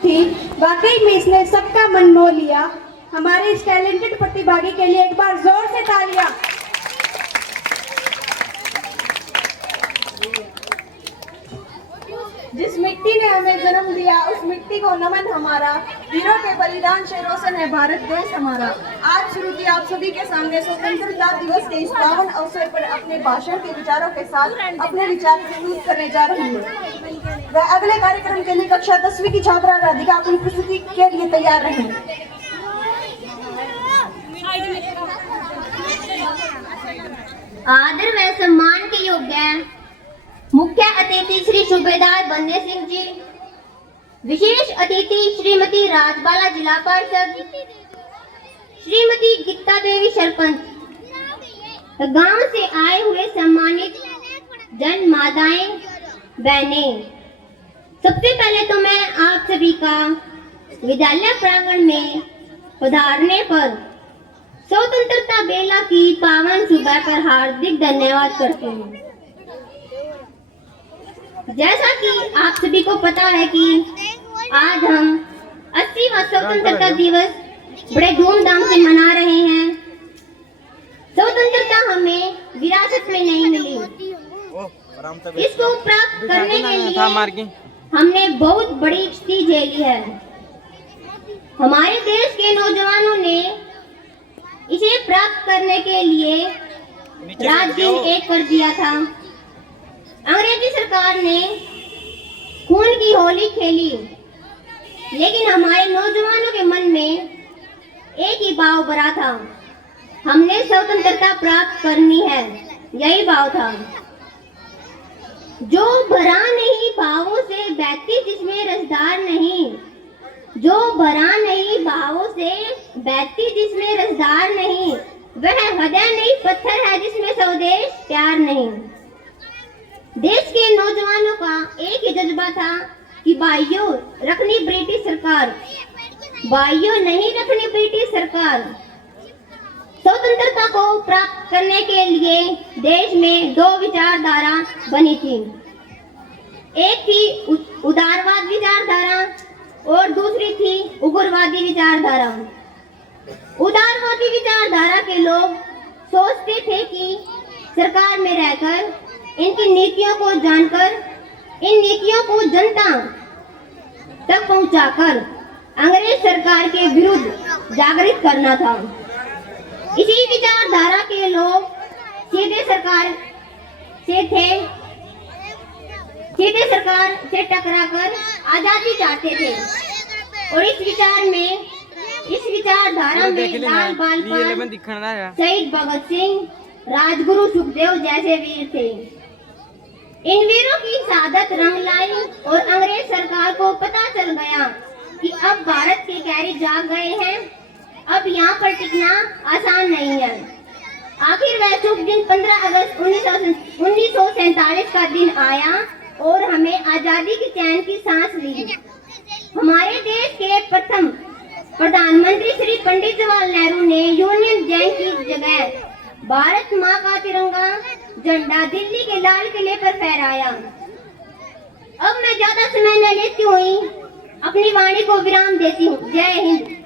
थी। वाकई में इसने सबका मन मोह लिया। हमारे इस टैलेंटेड प्रतिभागी के लिए एक बार जोर से तालियां। जिस मिट्टी ने हमें जन्म दिया उस मिट्टी को नमन हमारा, वीरों के बलिदान से रोशन है भारत देश हमारा। आज शुरू की आप सभी के सामने स्वतंत्रता दिवस के इस पावन अवसर पर अपने भाषण के विचारों के साथ अपने विचार प्रस्तुत करने जा रही हूँ। वह अगले कार्यक्रम के लिए कक्षा 10वीं की छात्रा राधिका अपनी प्रस्तुति के लिए तैयार रहें। आदर व सम्मान के योग्य मुख्य अतिथि श्री सूबेदार बंदे सिंह जी, विशेष अतिथि श्रीमती राजबाला जिला पार्षद, श्रीमती गीता देवी सरपंच, गांव से आए हुए सम्मानित जन माताएं बहनें, सबसे पहले तो मैं आप सभी का विद्यालय प्रांगण में पधारने पर स्वतंत्रता बेला की पावन सुबह पर हार्दिक धन्यवाद करती हूँ। जैसा कि आप सभी को पता है कि आज हम 80वां स्वतंत्रता दिवस बड़े धूमधाम से मना रहे हैं। स्वतंत्रता हमें विरासत में नहीं मिली, इसको प्राप्त करने के लिए हमने बहुत बड़ी क्षति झेली है। हमारे देश के नौजवानों ने इसे प्राप्त करने के लिए रात दिन एक कर दिया था। अंग्रेजी सरकार ने खून की होली खेली, लेकिन हमारे नौजवानों के मन में एक ही भाव भरा था, हमने स्वतंत्रता प्राप्त करनी है, यही भाव था। जो भरा नहीं भावों से बहती जिसमें रसदार नहीं, जो भरा नहीं भावों से बहती जिसमें रसदार नहीं, वह हृदय नहीं पत्थर है जिसमें स्वदेश प्यार नहीं। देश के नौजवानों का एक ही जज्बा था कि भाइयों रखनी ब्रिटिश सरकार, भाइयों नहीं रखनी ब्रिटिश सरकार। स्वतंत्रता को प्राप्त करने के लिए देश में दो विचारधारा बनी थी, एक थी उदारवाद विचारधारा और दूसरी थी उग्रवादी विचारधारा। उदारवादी विचारधारा के लोग सोचते थे कि सरकार में रहकर इनकी नीतियों को जानकर इन नीतियों को जनता तक पहुंचाकर अंग्रेज सरकार के विरुद्ध जागृत करना था। इसी विचारधारा के लोग सीधे सरकार से टकराकर आजादी चाहते थे और इस विचारधारा में लाल बाल पाल, शहीद भगत सिंह, राजगुरु सुखदेव जैसे वीर थे। इन वीरों की शहादत रंग लाई और अंग्रेज सरकार को पता चल गया कि अब भारत के कैरी जाग गए हैं, अब यहाँ पर टिकना आसान नहीं है। आखिर वह शुभ दिन 15 अगस्त 1947 का दिन आया और हमें आजादी की चैन की सांस ली। हमारे देश के प्रथम प्रधानमंत्री श्री पंडित जवाहरलाल नेहरू ने यूनियन जैक की जगह भारत माँ का तिरंगा झंडा दिल्ली के लाल किले पर फहराया। अब मैं ज्यादा समय न लेती हुई अपनी वाणी को विराम देती हूँ। जय हिंद।